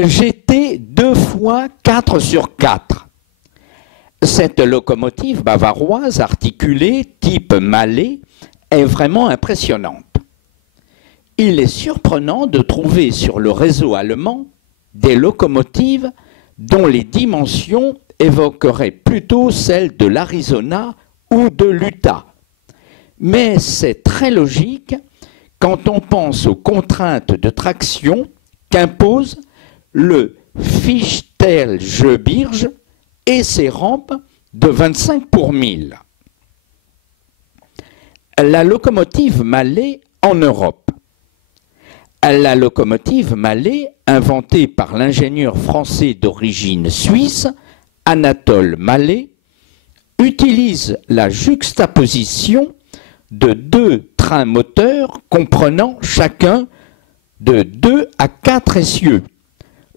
GT 2 fois 4/4. Cette locomotive bavaroise articulée type Mallet est vraiment impressionnante. Il est surprenant de trouver sur le réseau allemand des locomotives dont les dimensions évoqueraient plutôt celles de l'Arizona ou de l'Utah. Mais c'est très logique quand on pense aux contraintes de traction qu'impose le Fichtelgebirge et ses rampes de 25 pour 1000. La locomotive Mallet en Europe. La locomotive Mallet, inventée par l'ingénieur français d'origine suisse, Anatole Mallet, utilise la juxtaposition de deux trains moteurs comprenant chacun de 2 à 4 essieux.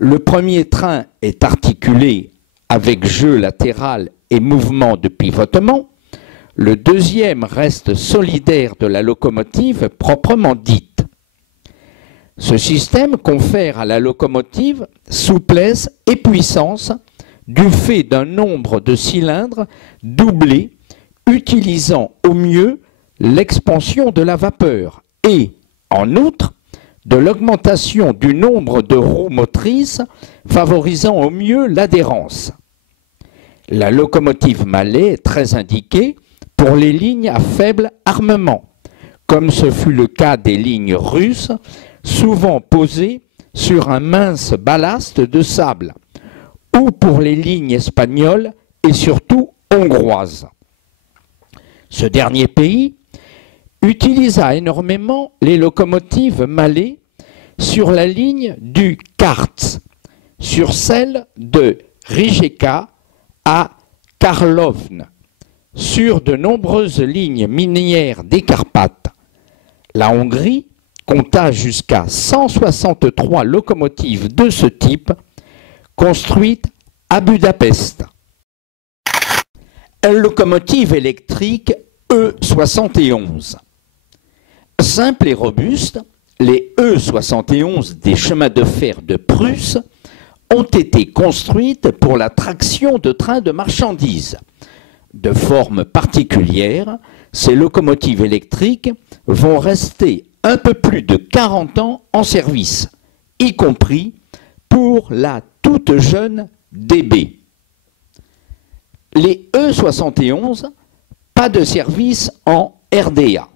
Le premier train est articulé avec jeu latéral et mouvement de pivotement. Le deuxième reste solidaire de la locomotive proprement dite. Ce système confère à la locomotive souplesse et puissance du fait d'un nombre de cylindres doublé, utilisant au mieux l'expansion de la vapeur et, en outre, de l'augmentation du nombre de roues motrices, favorisant au mieux l'adhérence. La locomotive Mallet est très indiquée pour les lignes à faible armement, comme ce fut le cas des lignes russes, souvent posées sur un mince ballast de sable, ou pour les lignes espagnoles et surtout hongroises. Ce dernier pays utilisa énormément les locomotives Mallet sur la ligne du Kartz, sur celle de Rijeka à Karlovne, sur de nombreuses lignes minières des Carpates. La Hongrie compta jusqu'à 163 locomotives de ce type construites à Budapest. Locomotive électrique E71. Simple et robuste, les E71 des chemins de fer de Prusse ont été construites pour la traction de trains de marchandises. De forme particulière, ces locomotives électriques vont rester un peu plus de 40 ans en service, y compris pour la toute jeune DB. Les E71, pas de service en RDA.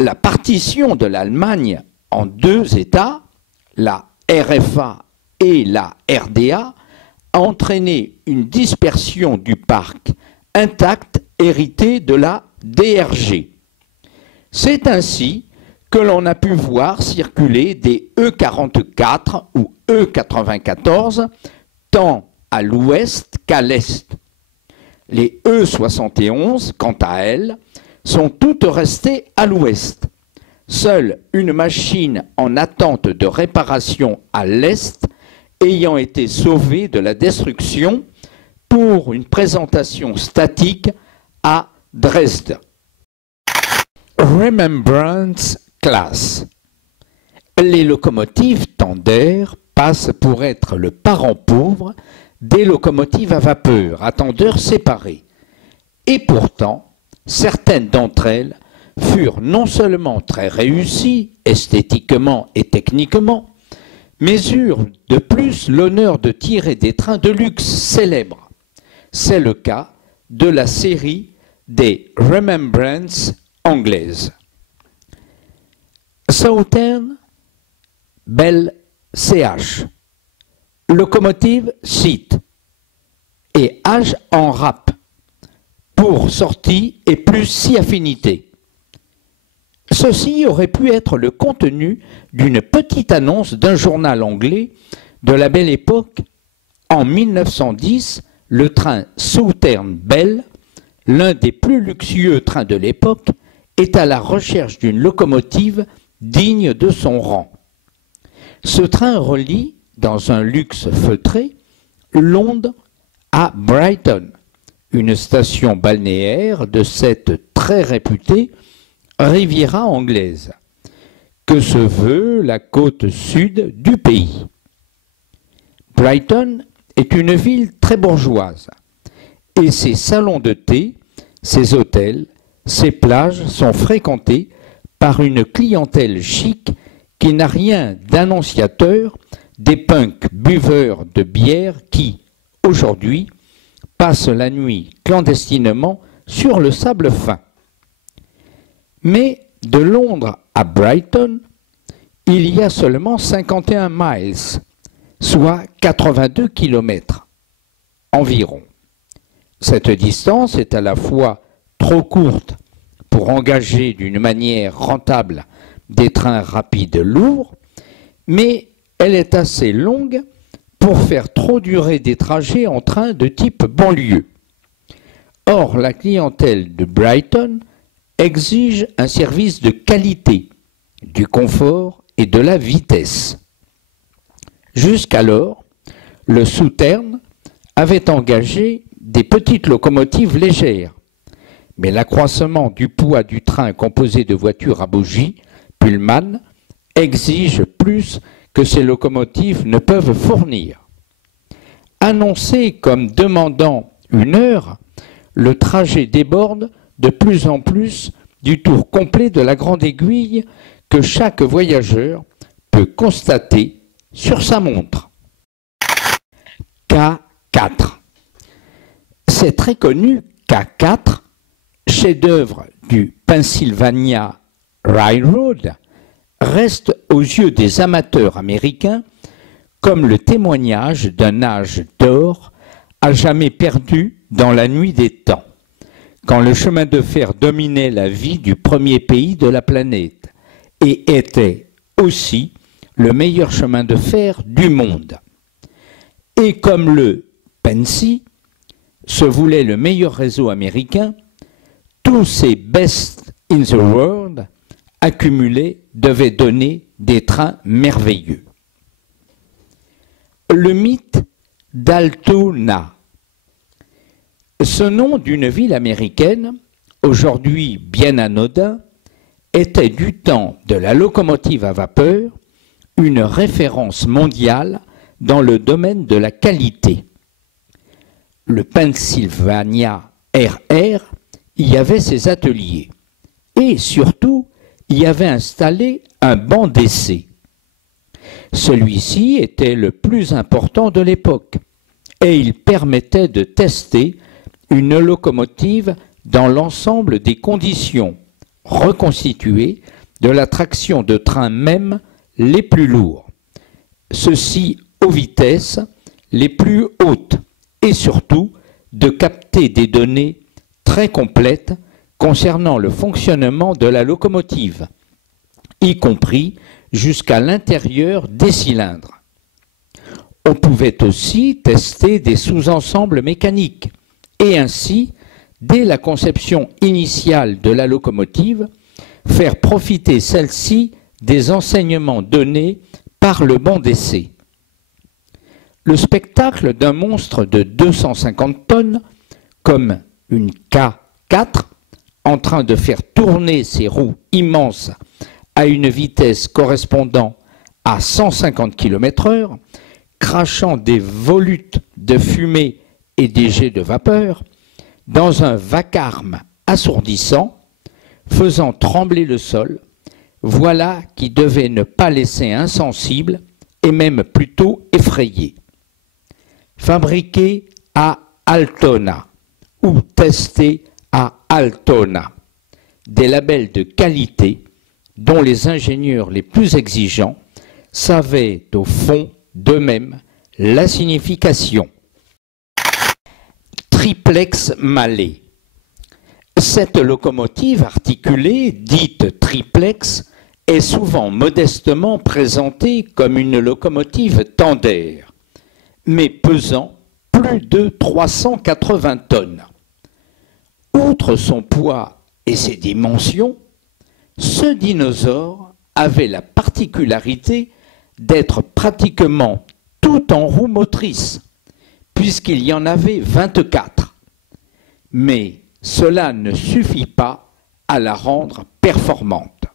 La partition de l'Allemagne en deux États, la RFA et la RDA, a entraîné une dispersion du parc intact hérité de la DRG. C'est ainsi que l'on a pu voir circuler des E44 ou E94 tant à l'ouest qu'à l'est. Les E71, quant à elles, sont toutes restées à l'ouest. Seule une machine en attente de réparation à l'est ayant été sauvée de la destruction pour une présentation statique à Dresde. Remembrance Class. Les locomotives tendaires passent pour être le parent pauvre des locomotives à vapeur, à tendeurs séparés. Et pourtant, certaines d'entre elles furent non seulement très réussies, esthétiquement et techniquement, mais eurent de plus l'honneur de tirer des trains de luxe célèbres. C'est le cas de la série des Remembrance anglaises. Southern Bell CH, locomotive site et H en rap, pour sortie et plus si affinité. Ceci aurait pu être le contenu d'une petite annonce d'un journal anglais de la Belle Époque. En 1910, le train Southern Bell, l'un des plus luxueux trains de l'époque, est à la recherche d'une locomotive digne de son rang. Ce train relie, dans un luxe feutré, Londres à Brighton, une station balnéaire de cette très réputée Riviera anglaise, que se veut la côte sud du pays. Brighton est une ville très bourgeoise, et ses salons de thé, ses hôtels, ses plages sont fréquentés par une clientèle chic qui n'a rien d'annonciateur des punks buveurs de bière qui, aujourd'hui, passent la nuit clandestinement sur le sable fin. Mais de Londres à Brighton, il y a seulement 51 miles, soit 82 kilomètres environ. Cette distance est à la fois trop courte pour engager d'une manière rentable des trains rapides lourds, mais elle est assez longue pour faire trop durer des trajets en train de type banlieue. Or, la clientèle de Brighton exige un service de qualité, du confort et de la vitesse. Jusqu'alors, le Southern avait engagé des petites locomotives légères, mais l'accroissement du poids du train composé de voitures à bougies, Pullman, exige plus que ces locomotives ne peuvent fournir. Annoncé comme demandant 1 heure, le trajet déborde de plus en plus du tour complet de la grande aiguille que chaque voyageur peut constater sur sa montre. K4. C'est très connu K4, chef-d'œuvre du Pennsylvania Railroad, reste aux yeux des amateurs américains comme le témoignage d'un âge d'or à jamais perdu dans la nuit des temps, quand le chemin de fer dominait la vie du premier pays de la planète et était aussi le meilleur chemin de fer du monde. Et comme le Pennsy se voulait le meilleur réseau américain, tous ces best in the world accumulés devaient donner des trains merveilleux. Le mythe d'Altoona. Ce nom d'une ville américaine, aujourd'hui bien anodin, était du temps de la locomotive à vapeur une référence mondiale dans le domaine de la qualité. Le Pennsylvania RR y avait ses ateliers et surtout y avait installé un banc d'essai. Celui-ci était le plus important de l'époque et il permettait de tester une locomotive dans l'ensemble des conditions reconstituées de la traction de train même les plus lourds, ceci aux vitesses les plus hautes et surtout de capter des données très complètes concernant le fonctionnement de la locomotive, y compris jusqu'à l'intérieur des cylindres. On pouvait aussi tester des sous-ensembles mécaniques et ainsi, dès la conception initiale de la locomotive, faire profiter celle-ci des enseignements donnés par le banc d'essai. Le spectacle d'un monstre de 250 tonnes, comme une K4, en train de faire tourner ses roues immenses à une vitesse correspondant à 150 km/h, crachant des volutes de fumée et des jets de vapeur, dans un vacarme assourdissant, faisant trembler le sol, voilà qui devait ne pas laisser insensible et même plutôt effrayé. Fabriqué à Altona ou testé à Altona, des labels de qualité dont les ingénieurs les plus exigeants savaient au fond d'eux-mêmes la signification. Triplex Mallet. Cette locomotive articulée, dite triplex, est souvent modestement présentée comme une locomotive tendaire, mais pesant plus de 380 tonnes. Outre son poids et ses dimensions, ce dinosaure avait la particularité d'être pratiquement tout en roue motrice, puisqu'il y en avait 24. Mais cela ne suffit pas à la rendre performante.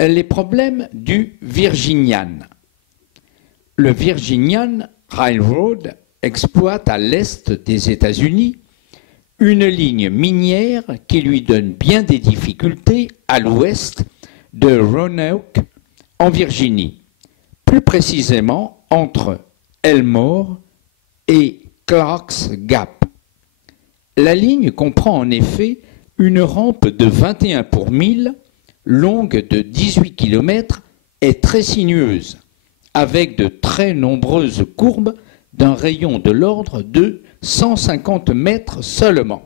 Les problèmes du Virginian. Le Virginian Railroad exploite à l'est des États-Unis une ligne minière qui lui donne bien des difficultés à l'ouest de Roanoke, en Virginie, plus précisément entre Elmore et Clark's Gap. La ligne comprend en effet une rampe de 21 pour 1000, longue de 18 km et très sinueuse, avec de très nombreuses courbes d'un rayon de l'ordre de 150 mètres seulement.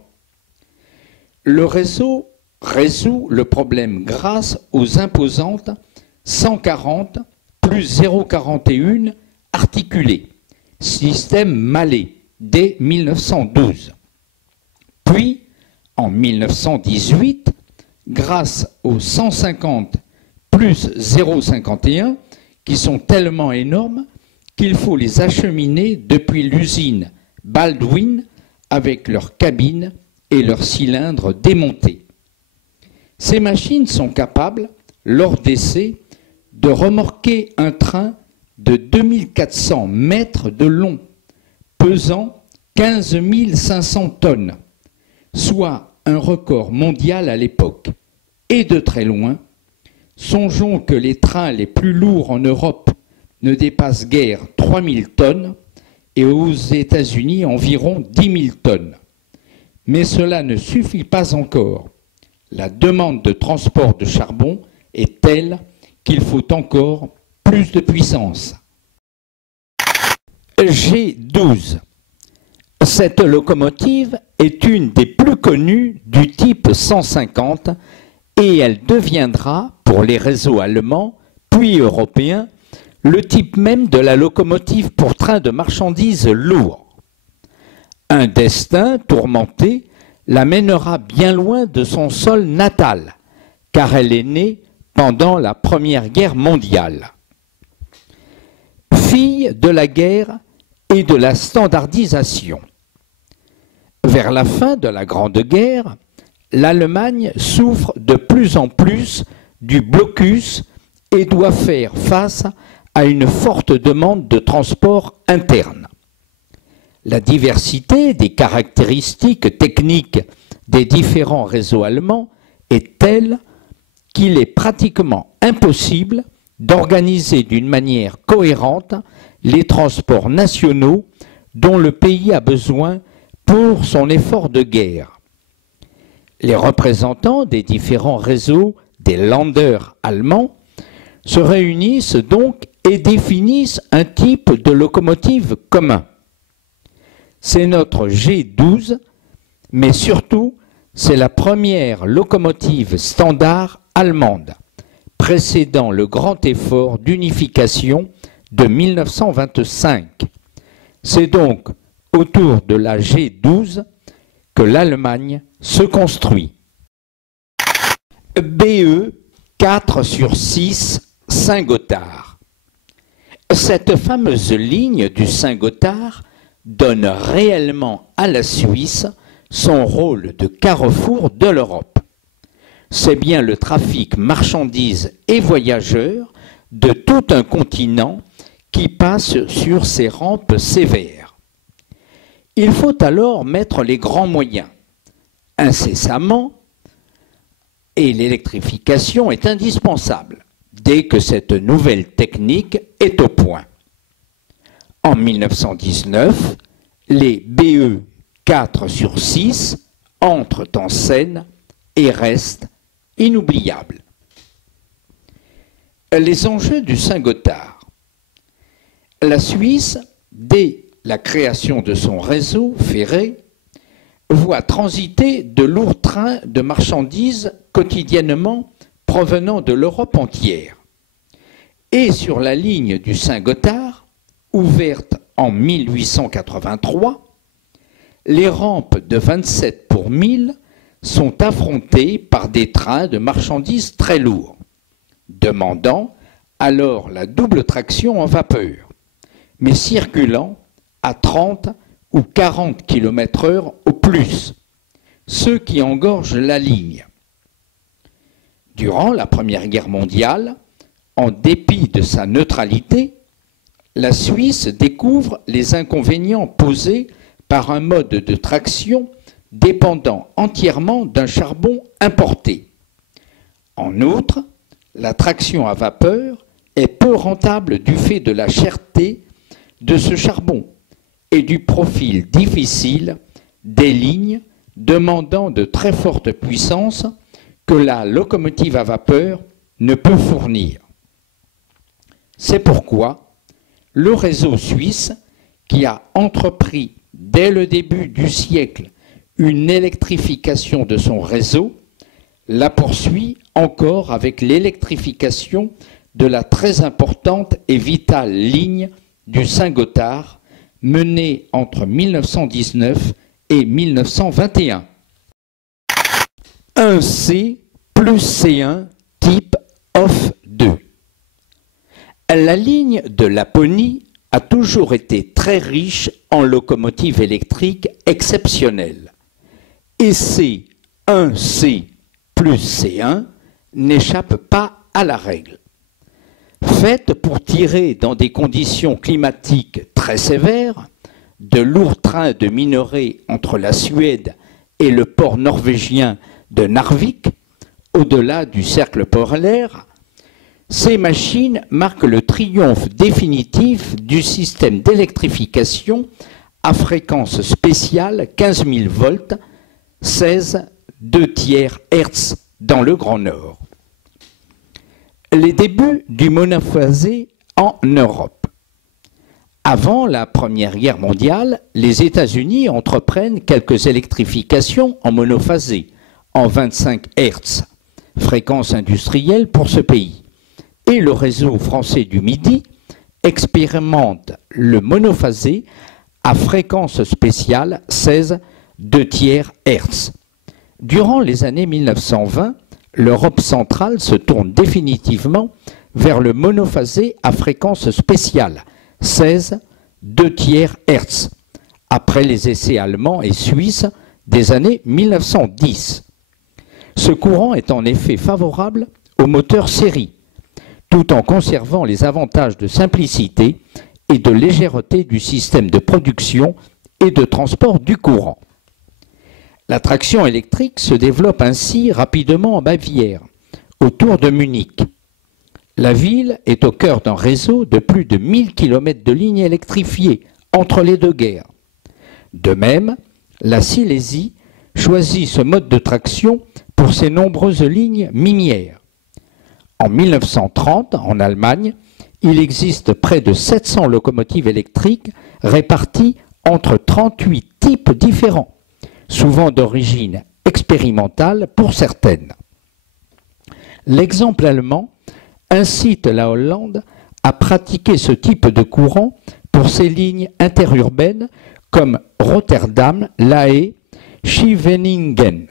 Le réseau résout le problème grâce aux imposantes 140 plus 0,41 articulées, système Mallet, dès 1912. Puis, en 1918, grâce aux 150 plus 0,51, qui sont tellement énormes qu'il faut les acheminer depuis l'usine Baldwin avec leurs cabines et leurs cylindres démontés. Ces machines sont capables, lors d'essais, de remorquer un train de 2400 mètres de long, pesant 15 500 tonnes, soit un record mondial à l'époque. Et de très loin, songeons que les trains les plus lourds en Europe ne dépassent guère 3000 tonnes et aux États-Unis environ 10 000 tonnes. Mais cela ne suffit pas encore. La demande de transport de charbon est telle qu'il faut encore plus de puissance. G12. Cette locomotive est une des plus connues du type 150 et elle deviendra, pour les réseaux allemands puis européens, le type même de la locomotive pour train de marchandises lourd. Un destin tourmenté la mènera bien loin de son sol natal, car elle est née pendant la Première Guerre mondiale. Fille de la guerre et de la standardisation. Vers la fin de la Grande Guerre, l'Allemagne souffre de plus en plus du blocus et doit faire face à une forte demande de transport interne. La diversité des caractéristiques techniques des différents réseaux allemands est telle qu'il est pratiquement impossible d'organiser d'une manière cohérente les transports nationaux dont le pays a besoin pour son effort de guerre. Les représentants des différents réseaux des Länder allemands se réunissent donc et définissent un type de locomotive commun. C'est notre G12, mais surtout, c'est la première locomotive standard allemande, précédant le grand effort d'unification de 1925. C'est donc autour de la G12 que l'Allemagne se construit. BE 4/6 Saint-Gothard. Cette fameuse ligne du Saint-Gothard donne réellement à la Suisse son rôle de carrefour de l'Europe. C'est bien le trafic marchandises et voyageurs de tout un continent qui passe sur ces rampes sévères. Il faut alors mettre les grands moyens, incessamment, et l'électrification est indispensable dès que cette nouvelle technique est au point. En 1919, les BE 4/6 entrent en scène et restent inoubliables. Les enjeux du Saint-Gothard. La Suisse, dès la création de son réseau ferré, voit transiter de lourds trains de marchandises quotidiennement provenant de l'Europe entière. Et sur la ligne du Saint-Gothard, ouverte en 1883, les rampes de 27 pour 1000 sont affrontées par des trains de marchandises très lourds, demandant alors la double traction en vapeur, mais circulant à 30 ou 40 km/h au plus, ce qui engorge la ligne. Durant la Première Guerre mondiale, en dépit de sa neutralité, la Suisse découvre les inconvénients posés par un mode de traction dépendant entièrement d'un charbon importé. En outre, la traction à vapeur est peu rentable du fait de la cherté de ce charbon et du profil difficile des lignes demandant de très fortes puissances que la locomotive à vapeur ne peut fournir. C'est pourquoi le réseau suisse, qui a entrepris dès le début du siècle une électrification de son réseau, la poursuit encore avec l'électrification de la très importante et vitale ligne du Saint-Gothard, menée entre 1919 et 1921. 1C plus C1 type OFF2. La ligne de Laponie a toujours été très riche en locomotives électriques exceptionnelles. Et C1C plus C1 n'échappe pas à la règle. Faite pour tirer dans des conditions climatiques très sévères, de lourds trains de minerais entre la Suède et le port norvégien de Narvik, au-delà du cercle polaire, ces machines marquent le triomphe définitif du système d'électrification à fréquence spéciale 15 000 volts, 16 2/3 Hz dans le Grand Nord. Les débuts du monophasé en Europe. Avant la Première Guerre mondiale, les États-Unis entreprennent quelques électrifications en monophasé, en 25 Hz, fréquence industrielle pour ce pays. Et le réseau français du Midi expérimente le monophasé à fréquence spéciale 16 2/3 Hz. Durant les années 1920, l'Europe centrale se tourne définitivement vers le monophasé à fréquence spéciale 16 2/3 Hz, après les essais allemands et suisses des années 1910. Ce courant est en effet favorable aux moteurs série, tout en conservant les avantages de simplicité et de légèreté du système de production et de transport du courant. La traction électrique se développe ainsi rapidement en Bavière, autour de Munich. La ville est au cœur d'un réseau de plus de 1000 km de lignes électrifiées entre les deux guerres. De même, la Silésie choisit ce mode de traction pour ses nombreuses lignes minières. En 1930, en Allemagne, il existe près de 700 locomotives électriques réparties entre 38 types différents, souvent d'origine expérimentale pour certaines. L'exemple allemand incite la Hollande à pratiquer ce type de courant pour ses lignes interurbaines comme Rotterdam, La Haye, Scheveningen.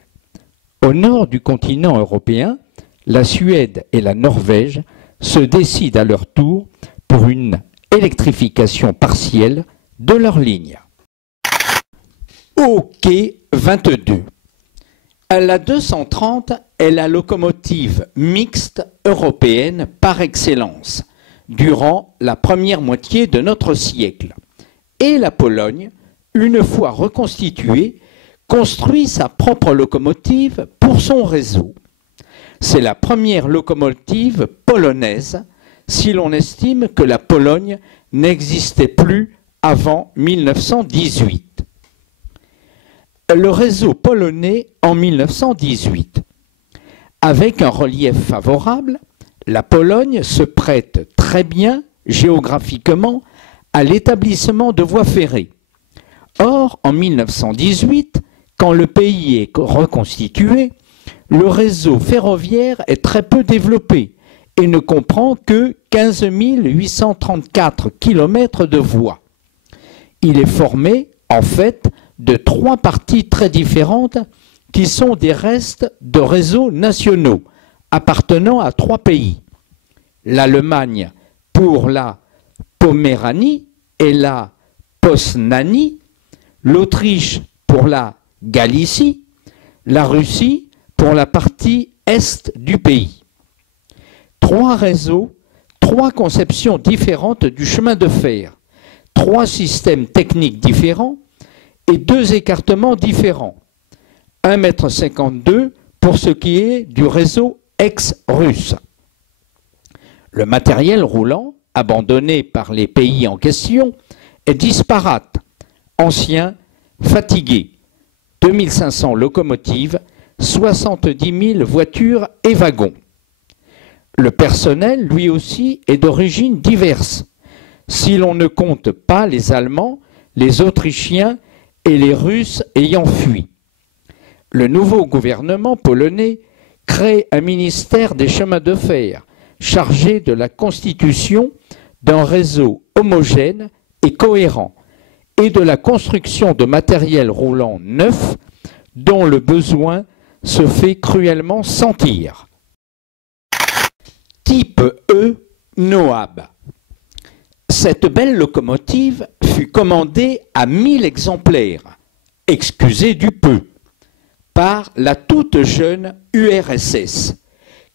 Au nord du continent européen, la Suède et la Norvège se décident à leur tour pour une électrification partielle de leurs lignes. OK 22. La 230 est la locomotive mixte européenne par excellence durant la première moitié de notre siècle. Et la Pologne, une fois reconstituée, construit sa propre locomotive pour son réseau. C'est la première locomotive polonaise, si l'on estime que la Pologne n'existait plus avant 1918. Le réseau polonais en 1918. Avec un relief favorable, la Pologne se prête très bien géographiquement à l'établissement de voies ferrées. Or, en 1918, quand le pays est reconstitué, le réseau ferroviaire est très peu développé et ne comprend que 15 834 km de voies. Il est formé, en fait, de 3 parties très différentes qui sont des restes de réseaux nationaux appartenant à 3 pays. L'Allemagne pour la Poméranie et la Posnanie, l'Autriche pour la Galicie, la Russie pour la partie est du pays. 3 réseaux, 3 conceptions différentes du chemin de fer, 3 systèmes techniques différents et 2 écartements différents. 1,52 m pour ce qui est du réseau ex-russe. Le matériel roulant, abandonné par les pays en question, est disparate, ancien, fatigué. 2500 locomotives, 70 000 voitures et wagons. Le personnel, lui aussi, est d'origine diverse, si l'on ne compte pas les Allemands, les Autrichiens et les Russes ayant fui. Le nouveau gouvernement polonais crée un ministère des chemins de fer chargé de la constitution d'un réseau homogène et cohérent et de la construction de matériel roulant neuf dont le besoin se fait cruellement sentir. Type E, Noab. Cette belle locomotive fut commandée à 1000 exemplaires, excusez du peu, par la toute jeune URSS,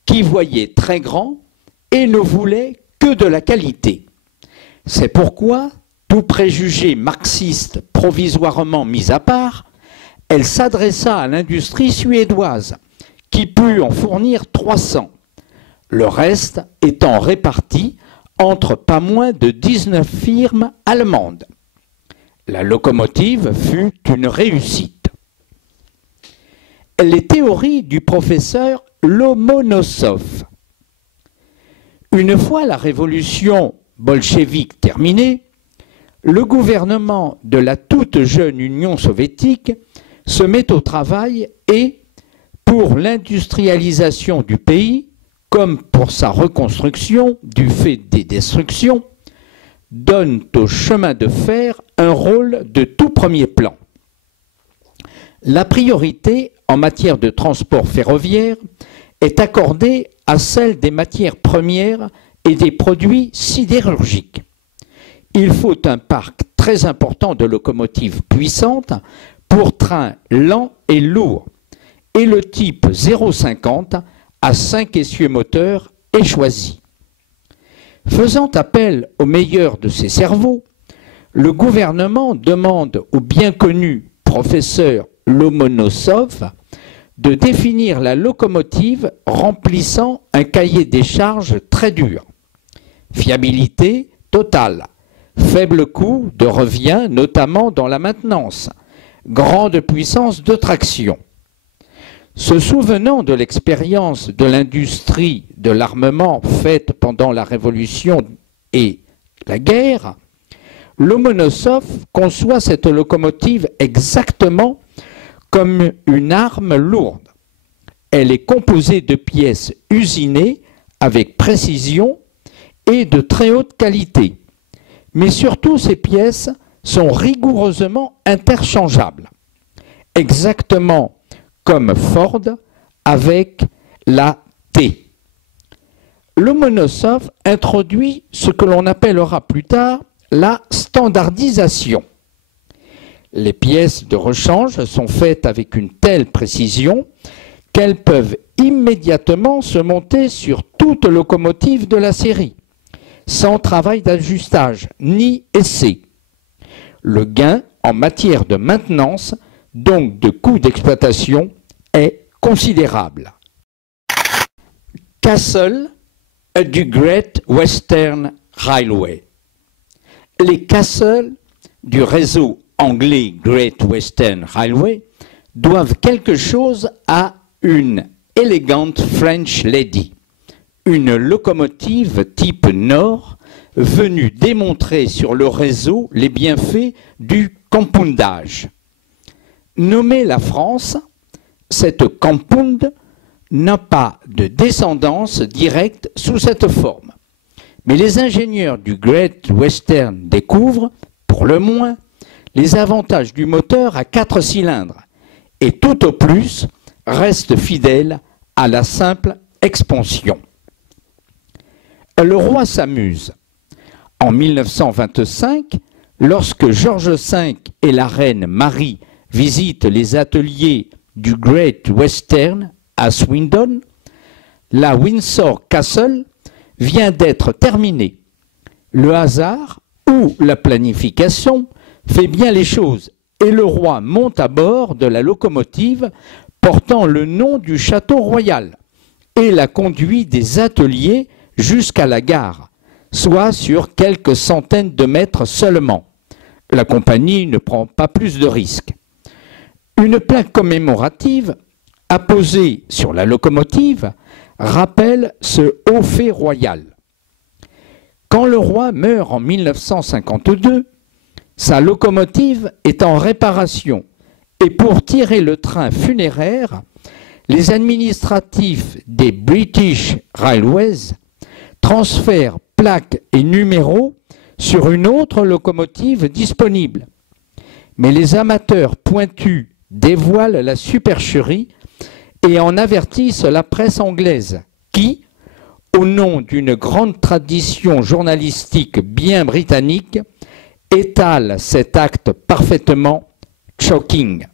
qui voyait très grand et ne voulait que de la qualité. C'est pourquoi, tout préjugé marxiste provisoirement mis à part, elle s'adressa à l'industrie suédoise, qui put en fournir 300, le reste étant réparti entre pas moins de 19 firmes allemandes. La locomotive fut une réussite. Les théories du professeur Lomonosov. Une fois la révolution bolchevique terminée, le gouvernement de la toute jeune Union soviétique se met au travail et, pour l'industrialisation du pays, comme pour sa reconstruction du fait des destructions, donne au chemin de fer un rôle de tout premier plan. La priorité en matière de transport ferroviaire est accordée à celle des matières premières et des produits sidérurgiques. Il faut un parc très important de locomotives puissantes pour trains lents et lourds, et le type 050 à 5 essieux-moteurs est choisi. Faisant appel au meilleur de ses cerveaux, le gouvernement demande au bien connu professeur Lomonosov de définir la locomotive remplissant un cahier des charges très dur. Fiabilité totale, faible coût de revient notamment dans la maintenance, grande puissance de traction. Se souvenant de l'expérience de l'industrie de l'armement faite pendant la Révolution et la guerre, Lomonosov conçoit cette locomotive exactement comme une arme lourde. Elle est composée de pièces usinées avec précision et de très haute qualité. Mais surtout, ces pièces sont rigoureusement interchangeables, exactement comme Ford avec la T. Lomonosov introduit ce que l'on appellera plus tard la standardisation. Les pièces de rechange sont faites avec une telle précision qu'elles peuvent immédiatement se monter sur toute locomotive de la série, sans travail d'ajustage ni essai. Le gain en matière de maintenance, donc de coût d'exploitation, est considérable. Castle du Great Western Railway. Les castles du réseau anglais Great Western Railway doivent quelque chose à une Elegant French Lady, une locomotive type Nord venue démontrer sur le réseau les bienfaits du compoundage. Nommée la France, cette compound n'a pas de descendance directe sous cette forme. Mais les ingénieurs du Great Western découvrent, pour le moins, les avantages du moteur à 4 cylindres et tout au plus restent fidèles à la simple expansion. Le roi s'amuse. En 1925, lorsque George V et la reine Marie visitent les ateliers du Great Western à Swindon, la Windsor Castle vient d'être terminée. Le hasard ou la planification fait bien les choses et le roi monte à bord de la locomotive portant le nom du château royal et la conduit des ateliers jusqu'à la gare, soit sur quelques centaines de mètres seulement. La compagnie ne prend pas plus de risques. Une plaque commémorative apposée sur la locomotive rappelle ce haut fait royal. Quand le roi meurt en 1952, sa locomotive est en réparation et pour tirer le train funéraire, les administratifs des British Railways transfèrent plaques et numéros sur une autre locomotive disponible. Mais les amateurs pointus dévoilent la supercherie et en avertissent la presse anglaise qui, au nom d'une grande tradition journalistique bien britannique, étale cet acte parfaitement shocking.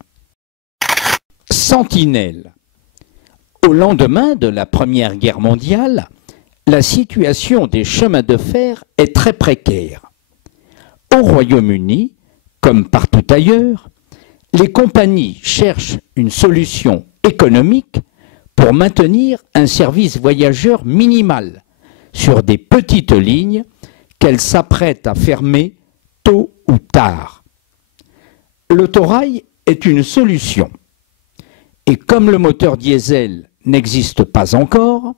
Sentinelle. Au lendemain de la Première Guerre mondiale, la situation des chemins de fer est très précaire. Au Royaume-Uni, comme partout ailleurs, les compagnies cherchent une solution économique pour maintenir un service voyageur minimal sur des petites lignes qu'elles s'apprêtent à fermer tôt ou tard. L'autorail est une solution. Et comme le moteur diesel n'existe pas encore,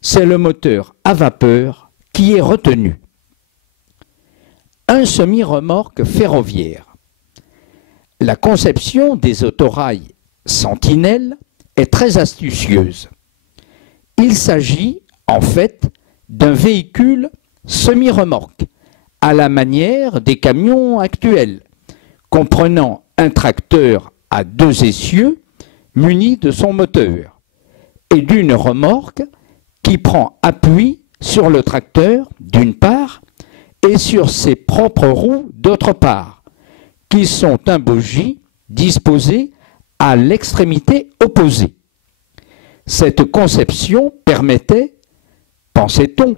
c'est le moteur à vapeur qui est retenu. Un semi-remorque ferroviaire. La conception des autorails Sentinelle est très astucieuse. Il s'agit en fait d'un véhicule semi-remorque à la manière des camions actuels, comprenant un tracteur à 2 essieux muni de son moteur et d'une remorque qui prend appui sur le tracteur d'une part et sur ses propres roues d'autre part, qui sont un bogie disposé à l'extrémité opposée. Cette conception permettait, pensait-on,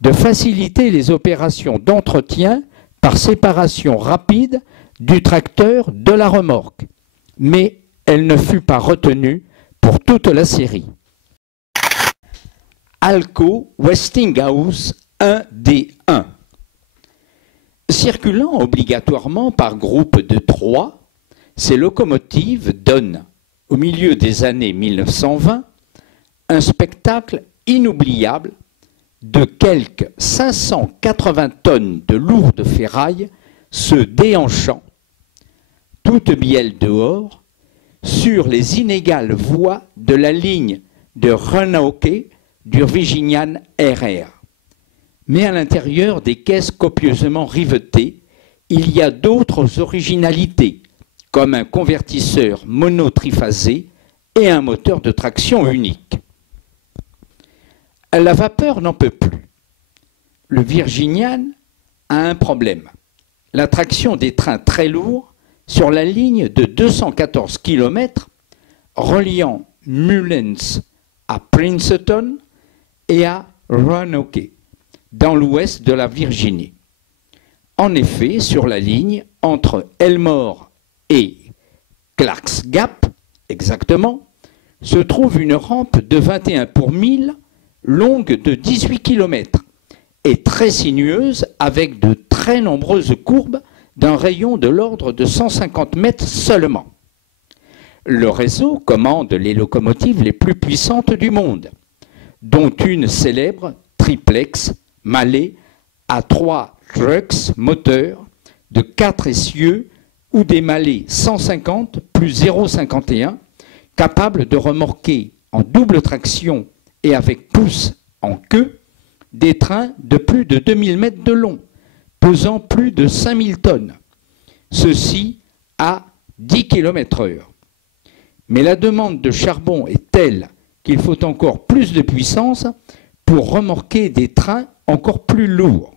de faciliter les opérations d'entretien par séparation rapide du tracteur de la remorque, mais elle ne fut pas retenue pour toute la série. Alco Westinghouse 1D1. Circulant obligatoirement par groupe de 3, ces locomotives donnent, au milieu des années 1920, un spectacle inoubliable de quelques 580 tonnes de lourdes ferrailles se déhanchant, toutes bielles dehors, sur les inégales voies de la ligne de Roanoke du Virginian RR. Mais à l'intérieur des caisses copieusement rivetées, il y a d'autres originalités, comme un convertisseur monotriphasé et un moteur de traction unique. La vapeur n'en peut plus. Le Virginian a un problème. La traction des trains très lourds sur la ligne de 214 km reliant Mullens à Princeton et à Roanoke, dans l'ouest de la Virginie. En effet, sur la ligne entre Elmore et Clarks Gap, exactement, se trouve une rampe de 21 pour 1000, longue de 18 km et très sinueuse avec de très nombreuses courbes d'un rayon de l'ordre de 150 mètres seulement. Le réseau commande les locomotives les plus puissantes du monde, dont une célèbre triplex Mallet à 3 trucks moteurs de 4 essieux ou des Mallet 150 plus 0,51 capables de remorquer en double traction et avec pousse en queue des trains de plus de 2000 mètres de long, pesant plus de 5000 tonnes. Ceci à 10 km/h. Mais la demande de charbon est telle qu'il faut encore plus de puissance pour remorquer des trains encore plus lourds.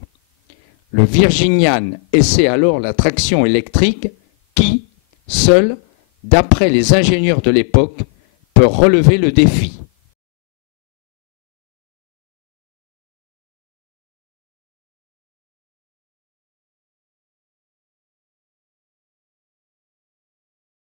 Le Virginian essaie alors la traction électrique qui, seule, d'après les ingénieurs de l'époque, peut relever le défi.